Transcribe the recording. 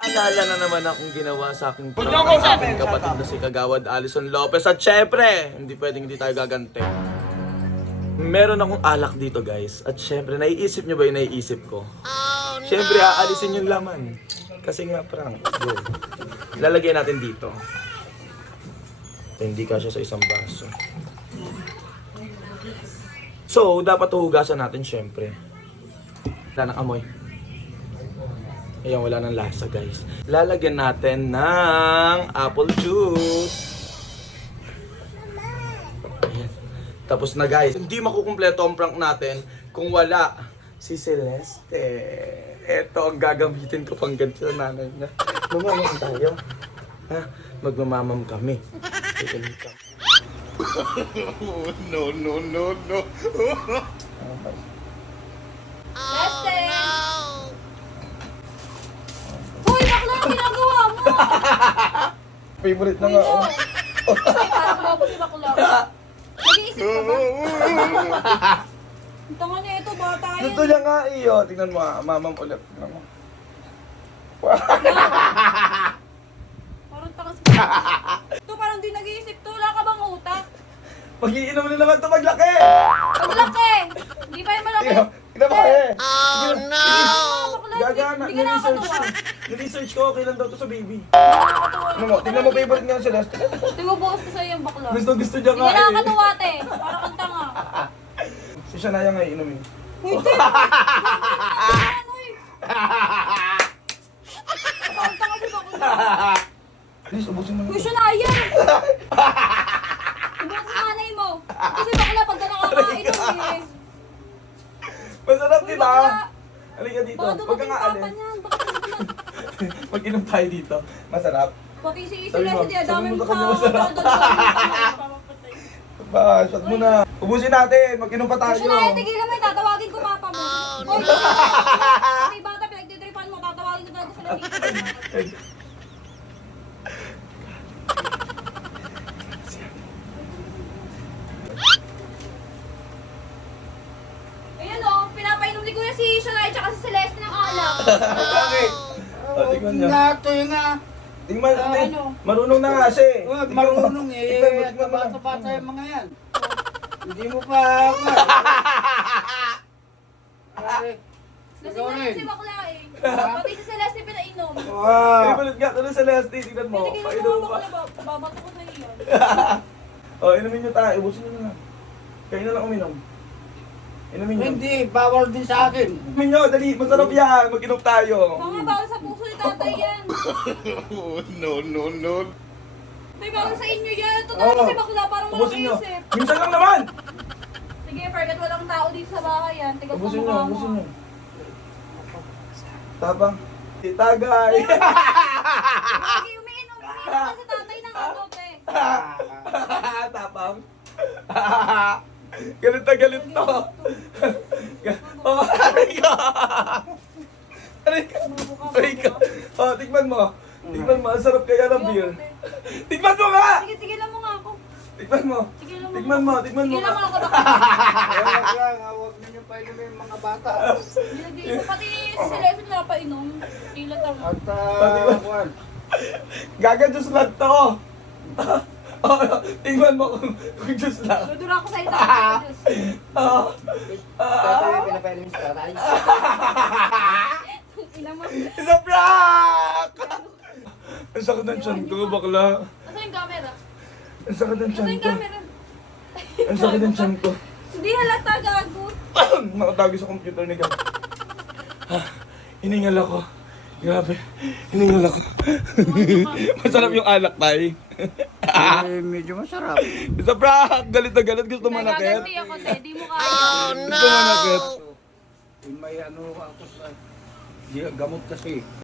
Alala na naman akong ginawa sa aking kapatid na si Kagawad Alison Lopez. At syempre, hindi pwedeng hindi tayo gaganti. Meron akong alak dito guys. At syempre, naiisip nyo ba yung naiisip ko? Syempre, aalisin yung laman. Kasi nga prank. Go. Lalagay natin dito. Hindi kasya sa isang baso. So, dapat hugasan natin syempre. Wala nang amoy. Ayan, wala nang lasa guys. Lalagyan natin ng apple juice. Ayan. Tapos na guys. Hindi makukumpleto ang prank natin kung wala si Celeste. Eto ang gagamitin ko pang ganito sa nanay niya. Mamamam tayo. Ha? Magmamamam kami. No. Leste! Hoy, bakla! Ginagawa mo! Favorite na nga oh. Ay, parang bobo si bakla. Nag-iisip ka ba? Ang tanga niya ito, bata yan. Gusto niya nga iyo. Tingnan mo mamam ulit. Tingnan mo. Parang tanga si bakla. Ito parang di nag-iisip to. Wala ka bang utak? Mag-iinom na naman ito maglaki. Ang laki! Hindi pa yung malaki. Tingnan mo eh. Oh, no! Gagana. Hindi ka nakakatawa. Niresearch ko, kailan daw to sa baby. Nakakatawa. Ano mo, tingnan mo favorite nga sila. Di ba bukas ko sa'yo yung bakla? Gusto niya Hindi nga ka eh. nakakatawa, te. Parang kang tanga. Si Shania nga iinumin. Uy, te! Ano eh? Parang tanga si bakla. Please, ubusin mo na. Uy, siya na yan! Ibang sa nanay mo. Kasi bakla pagka nakakainom eh. Masarap, Uy, di ba? bakla. Halika dito. Baka Huwag ka dumating nga papa alin. niyan. Baka dumating. Mag-inom tayo dito. Masarap. Pati si Sabi mo, Celeste, sabi dami mo mo sa sa kanya masarap. papapatay. Ba, shot mo na. Ubusin natin. Mag-inom pa tayo. Siya na yan, tigilan mo, tatawagin ko papa mo. Hoy, may bata, pinagtitripan mo, tatawagin ko talaga sila dito. Ayan o, pinapainom ni Kuya si Shalai tsaka si Celeste ng alak. Bakit? Oh, tingnan niya. Natoy nga. Tingnan, ano? marunong na nga siya eh. Huwag Tingnan mo. marunong Tingnan mo, eh. tingnan mo. Bata-bata yung mga yan. Hindi mo pa... Ay, Lasing na rin si bakla eh. Pati si Celeste pinainom. wow. Favorite nga ito ng Celeste. Tingnan mo. Tigilan mo Painom mga pa. bakla, babato ko sa iyo. Oh, inumin niyo tayo. Ubusin niyo na. Kayo na lang uminom. Inumin niyo. Hindi, bawal din sa akin. Inumin niyo, dali. Masarap yan. Mag-inom tayo. Mga bawal sa puso ni tatay yan. No. May bawal sa inyo yan. Totoo si bakla, parang walang Ubusin niyo. isip. Minsan lang naman. Sige, forget walang tao dito sa bahay yan. Tigas na Ubusin niyo, mukha ubusin mo. niyo. Tabang. Tagay. Sige, umiinom si tatay ng ano, te. Tapang. Galit na galit to. Oh, aray ka. Aray ka. Aray ka. Oh, tikman mo. Tikman mo. Ang sarap kaya ng beer. Tikman mo nga! Sige, tigilan mo nga ako. Tikman mo. Tigilan mo. Tikman mo. Tikman mo Tigilan mo nga. ako baka. Huwag ninyo pa inumin yung mga bata. Nilagay pati si Celeste na napainom. Tila tama. At, Juan. Gaga-juice lang to. Oh, tingnan mo kung juice lang. Dudura ako sa ito. Diyos. Oh. Tatay, pinapainom sa tatay. Ina mo. It's a prank! Ang sakit ng tiyan ko, bakla. Nasaan yung camera? Ang sakit ng Nasaan tiyan yung ko. camera? Ang sakit ng tiyan ko. Hindi halata, gago. Nakatago sa computer ni Gab. Hiningal ako. Grabe. Hiningal ako. Masarap yung alak, tay. Medyo masarap. It's a prank! Galit na galit. Gusto mo nakit? Nagaganti ako, te. Di mo kaya. Gusto mo nakit? May ano ako sa... Gamot kasi.